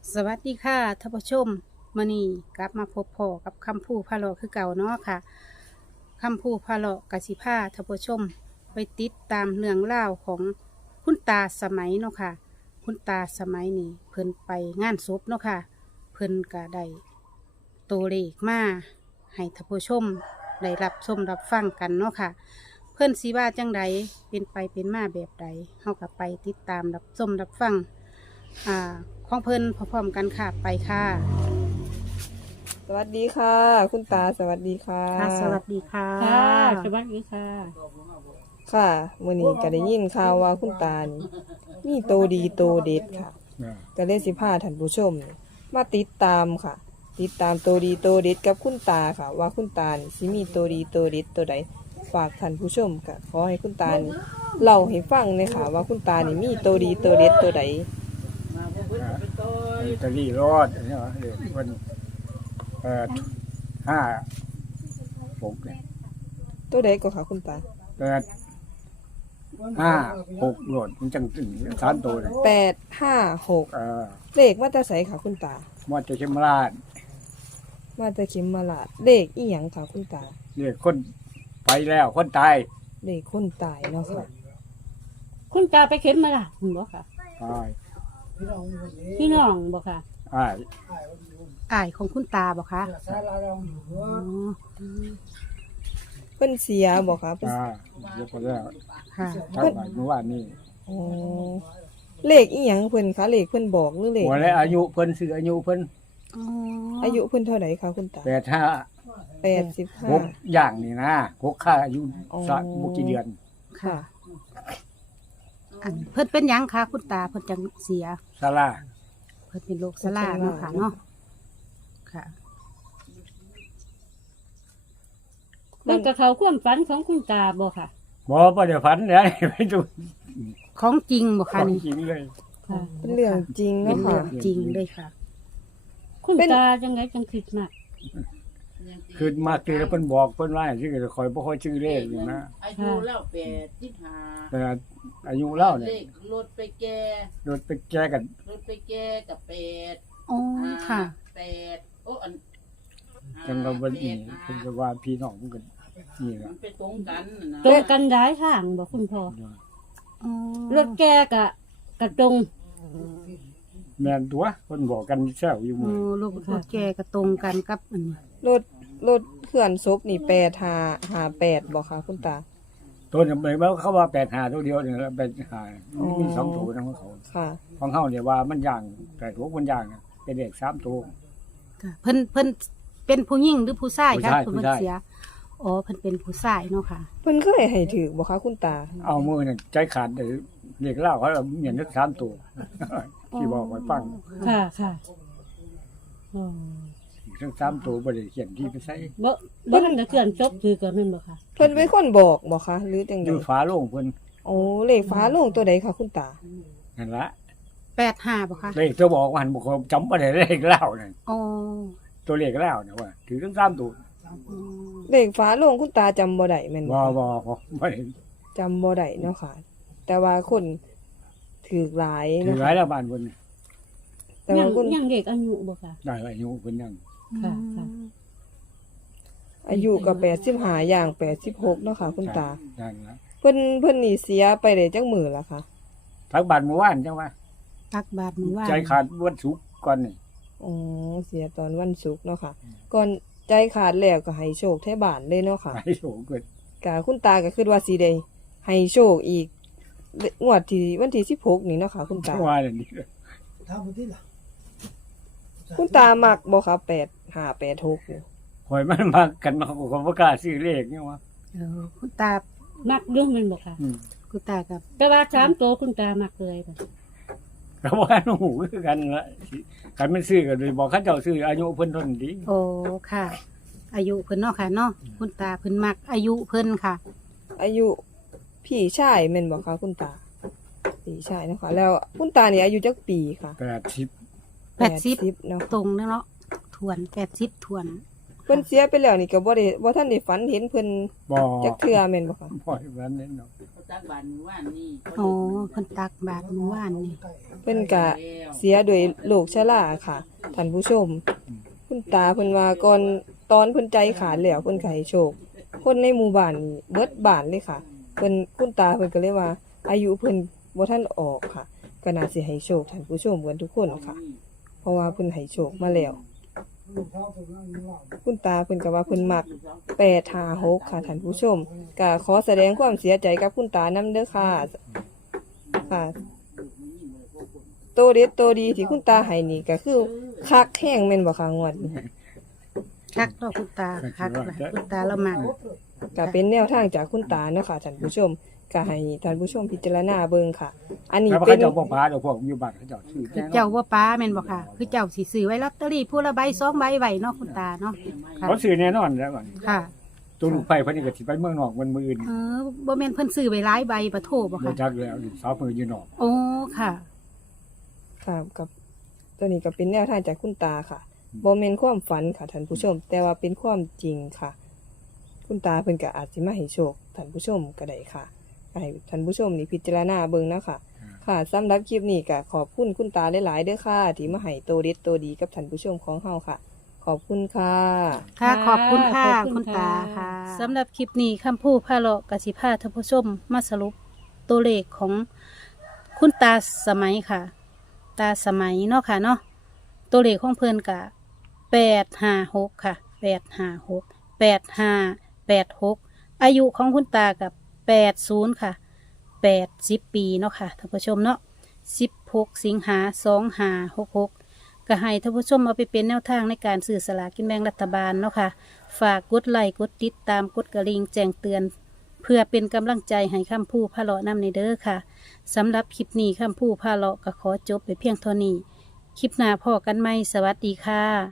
สวัสดีค่ะท่านผู้ชมมื้อนี้กลับมาพบพ่อกับคำพูพาเลาะคือเก่าเนาะค่ะคำพูพาเลาะกสิพาท่านผู้ชมไปติดตามเรื่องเล่าวของคุณตาสมัยเนาะค่ะคุณตาสมัยนี้เพิ่นไปงานศพเนาะค่ะเพิ่นก็ได้ตัวเลขมาให้ท่านผู้ชมได้รับชมรับฟังกันเนาะค่ะเพิ่นสิว่าจังใดเป็นไปเป็นมาแบบใดเฮาก็ไปติดตามรับชมรับฟัง ของเพิ่นพร้อมๆกันค่ะไปค่ะสวัสดีค่ะ คุณตาสวัสดีค่ะค่ะสวัสดีค่ะค่ะสวัสดีค่ะค่ะมื้อนี้ก็ได้ยินข่าวว่าคุณตานี่มีโตดีโตเด็ดค่ะ ก็เลยสิพาท่านผู้ชมนี่มาติดตามค่ะ ติดตามโตดีโตเด็ดกับคุณตาค่ะ ว่าคุณตานี่สิมีโตดีโตเด็ดตัวใดฝากท่านผู้ชมค่ะขอให้คุณตานี่เล่าให้ฟังเลยค่ะ ว่าคุณตานี่มีโตดีโตเด็ดตัวใดอิตาลีรอดอันนี้เหรอเด็กคนห้าหกเนี่ยตัวใดก็ค่ะคุณตาแปดห้าหกโหลดมันจังตึงสามตัวเลย 856เลขมาแต่ไสค่ะคุณตามอดจะเข้มราชมาแต่เข็มมาลาดเลขอีหยังค่ะคุณตาเด็กคนไปแล้วคนตายเลขคนตายเนาะค่ะคุณตาไปเข็มมาล่ะคุณบอกค่ะตายพี่น้องบอกค่ะอ้ายอ้ายของคุณตาบอกคะอ๋อเพิ่นเสียบ่คะเพิ่นเยอะไปแล้วค่ะทั้งบ่ายเมื่อวานนี่อ๋อเลขอีหยังเพิ่นคะเลขเพิ่นบอกหรือเลขหัวและอายุเพิ่นซื้ออายุเพิ่นอ๋ออายุเพิ่นเท่าไหร่คะคุณตาหก 85 อย่างนี่นะหกค่าอายุอ๋อสักบุกี่เดือนค่ะอันเพิ่นเป็นหยังคะคุณตาเพิ่นจังเสียซาลาเพิ่นเป็นโรคซาร่าเนาะค่ะเนาะค่ะมันกับเขาความฝันของคุณตาบอกค่ะบ่บ่ได้ฝันเลยไปดูของจริงบอกขค่ะองนี่จริงเลยค่ะเป็นเรื่องจริงเป็นเนาะเรื่ค่ะองจริงเลยค่ะคุณเป็นตาจังไงจังคิดมากคือมาคือแล้วเพิ่นบอกเพิ่นว่าชื่อคอยบ่ค่อยชื่อเลขอยู่นะอายุเล่า85 แต่อายุเล่าเนี่ยเลขรถไปแก่รถไปแก้กันรถไปแก่กับ8 อ๋อค่ะ 8โอ้อันจังก็บ่อีเพิ่นก็ว่าพี่น้องเพิ่นก็นี่มัล่ะนไปตรงกันนะตรงกันได้ทางบอกคุณพ่ออ๋อรถแกกะตรงแม่นตัวเพิ่นบอกกันแซวอยู่โอ้มื้อลูกรถแกก็ตรงกันกับอันนี้รถเคลื่อนศพนี่8558บ่คะคุณตาตัวนึงแล้วเขาว่า85ตัวเดียวนี่แหละ85มี2ตัวนะของเขาค่ะของเฮาเนี่ยว่ามันย่างแต่ตัวมันย่างน่ะเป็นเลข3ตัวค่ะเพิ่นเป็นผู้หญิงหรือผู้ชายคะผู้ชายคุณผู้เพิ่นชายเสียอ๋อเพิ่นเป็นผู้ชายเนาะค่ะเพิ่นเคยให้ถือบ่คะคุณตาเอามือเนี่ยใจขาดเลยเลขเล่าเขาเหมือนนึก3ตัว ที่บอกไว้ฟังค่ะค่ะอ๋อทั้ง3ตัวบ่ได้เขียนที่ไปใส่บ่ทันจะเกินจบถือกันแม่นบ่ค่ะเพิ่นเป็นคนบอกบ่คะหรือจังอได๋ยู่ฝาโล่งเพิ่นโอ้เลขฟ้าโลงตัวใดคะคุณตานั่นละ 85บ่คะเลขตัวบอกว่าหันบุคคลจำบ่ได้เลขเล่าเนี่ยอ๋อตัวเลขเล่าเนี่ยว่าถือทั้ง3ตัวอ๋อเลขฟ้าโลงคุณตาจำบ่ได้แม่นบ่บ่บ่ได้จำบ่ได้เนาะค่ะ แต่ว่าคนถือหลายถือเนาะหลายแล้วบ้านเพิ่นแต่ว่าคุณยังเด็กอายุบ่ค่ะได้อายุเพิ่นยังค่ะค่ะอายุก็85อย่าง86เนาะค่ะ คุณตานั่นละเพิ่นนี่เสียไปได้จักมื้อละคะทักบ้านเมื่อวานจังว่าตักบาตรมื้อวานใจขาดวันศุกร์ก่อนนี่อ๋อเสียตอนวันศุกร์เนาะค่ะ ก่อนใจขาดแล้วก็ให้โชคแท้บ้านเลยเนาะค่ะหายโศกเกิดกะคุณตาก็คิดว่าสิได้ให้โชคอีกงวดที่วันที่16นี่เนาะค่ะ คุณตาว่าอย่างนี้คุณตามักบ่คะ8586นี่ข่อยมันมากันมาเขาก็บ่กล้าซื้อเลขเนี่ยว่าคุณตามักยุ่งแม่นบ่ค่ะคุณตากับแต่ว่า3ตัวคุณตามักเลยค่ะก็ว่าหนูคือกันละคันมันซื้อก็เลยบอกเขาเจ้าซื้ออายุเพิ่นเท่านั้นดีโอ้ค่ะ อายุเพิ่นเนาะค่ะเนาะคุณตาเพิ่นมักอายุเพิ่นค่ะอายุพี่ชายแม่นบ่คะคุณตาพี่ชายเนาะค่ะแล้วคุณตานี่อายุจักปีค่ะ 80 80 เนาะตรงเนาะทวน80ทวนพิ่นเสียไปแล้วนี่ก็บ่ทันได้ฝันเห็นเพิ่นบ่จักเทื่อแม่นบ่คะบ่ให้วันนั้นเนาะเขาตักบานว่านนี่อ๋อเพิ่นตักบาตรเมื่อวานนี่เพิ่นก็เสียโดวยโรคชราค่ะท่านผู้ชม คุณตาเพิ่นว่าก่อนตอนเพิ่นใจขาดแล้วเพิ่นก็ให้โชค คนในหมู่บ้านนี่เบิดบ้านเลยค่ะเพิ่นคุณตาเพิ่นก็เลยว่า อายุเพิ่นบ่ทันออกค่ะ ก็น่าสิให้โชคท่านผู้ชมกันทุกคนค่ะ เพราะว่าเพิ่นให้โชคมาแล้ว คุณตาเพิ่นก็ว่าเพิ่นมัก856ค่ะท่านผู้ชมก็ขอแสดงความเสียใจกับคุณตานำเด้อค่ะค่ะโตเด็ดโตดีที่คุณตาให้นี่ก็คือคักแห้งแม่นบ่คะงวดนี้คักดอกคุณตาคักล่ะคุณตาเรามักก็เป็นแนวทางจากคุณตาเนาะค่ะท่านผู้ชมก็ให้ท่านผู้ชมพิจารณาเบิ่งค่ะ อันนี้แล้วเป็เขานเจ้าบ่พาเดี๋ยวพวกอยู่บ้านเขาเจ้าซื้อคือเจ้าว่าป้าแม่นบ่ค่ะ คือเจ้าสิซื้อไว้ลอตเตอรี่ผู้ละใบ2ใบไว้เนาะคุณตาเนาะค่ะเขาซื้อแน่นอนแล้วก่อนค่ะตัวลูกไผเพิ่นนี่ก็สิไปเมืองนอกมันมื้ออื่นบ่แม่นเพิ่นซื้อไว้หลายใบปะโทบ่บ่ค่ะจักแล้วลูกสาวเพิ่นอยู่นอกโอ้ค่ะค่ะกับตัวนี้ก็เป็นแนวทางจากคุณตาค่ะบ่แม่นความฝันค่ะท่านผู้ชม แต่ว่าเป็นความจริงค่ะ คุณตาเพิ่นก็อาจสิมาให้โชคท่านผู้ชมก็ได้ค่ะให้ท่านผู้ชมนี่พิจารณาเบิ่งนะคะค่ะสำหรับคลิปนี้ก็ขอบคุณคุณตาหลายๆเด้อค่ะ ที่มาให้โตเด็ดโตดีกับท่านผู้ชมของเฮาค่ะ ขอบคุณค่ะค่ะขอบคุณค่ะขอบคุคุณณตาค่ะค่ะสำหรับคลิปนี้คำพูดพาเลาะกสิพาท่านผู้ชมมาสรุปตัวเลขของคุณตาสมัยค่ะ ตาสมัยเนาะค่ะเนาะตัวเลขของเพิ่นกะ856ค่ะ856 8586อายุของคุณตากับ80ค่ะ80ปีเนาะค่ะท่านผู้ชมเนาะ16 สิงหา2566ก็ให้ท่านผู้ชมเอาไปเป็นแนวทางในการสื่อสลากกินแบ่งรัฐบาลเนาะค่ะ ฝากกดไลค์กดติดตามกดกระลิ่งแจ้งเตือน เพื่อเป็นกำลังใจให้คำพูพาเลาะนำในเด้อค่ะสำหรับคลิปนี้คำพูพาเลาะก็ขอจบไปเพียงเท่านี้ คลิปหน้าพอกันไหมสวัสดีค่ะ